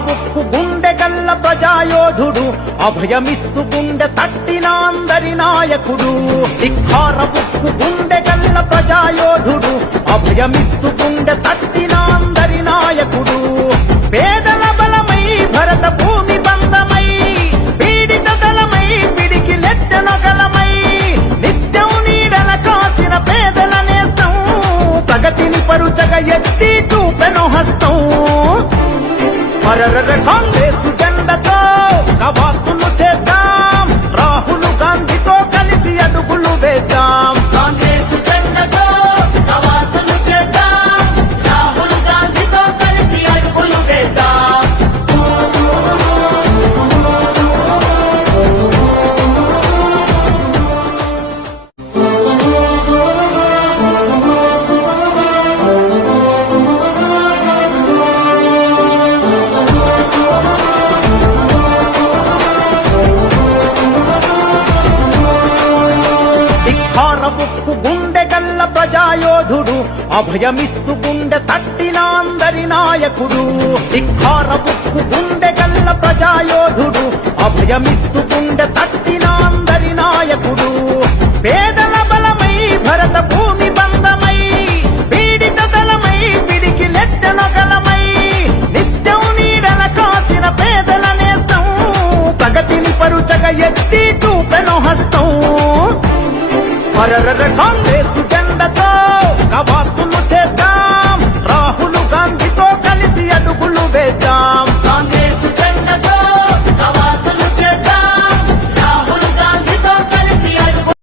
book గుండె గల్ల ప్రజాయోధుడు అభయమిస్తు గుండె తట్టిన అందరి నాయకుడు ధిక్కార బుక్కు గుండె గల్ల ప్రజాయోధుడు అభయమిస్తు గుండె తట్టిన అందరి నాయకుడు పేదల బలమై భరత భూమి బంధమై పీడిత దళమై పిడికి లెత్తెనొగలమై నిత్యం నీడల కాసిన పేదల నేస్తం ప్రగతిని పరుచగ ఎత్తి చూపెను హస్తం మరర కాంగ్రెసు జెండతో కవాతులు చేద్దాం రాహుల్ గాంధీతో కలిసి అడుగులు వేద్దాం కాంగ్రెస్ జెండతో కవాతులు చేద్దాం రాహుల్ గాంధీతో కలిసి అడుగులు వేద్దాం ధిక్కార బుక్కు గుండె గల్ల ప్రజాయోధుడు అభయమిస్తు గుండె తట్టిన అందరి నాయకుడు ధిక్కార బుక్కు గుండె గల్ల ప్రజాయోధుడు అభయమిస్తు గుండె తట్టిన అందరి నాయకుడు పేదల బలమై భరత భూమి బంధమై పీడిత దళమై పిడికి లెత్తెనొగలమై నిత్యం నీడల కాసిన పేదల నేస్తం ప్రగతిని పరుచగ ఎత్తి చూపెను హస్తం మరర కాంగ్రెసు జెండతో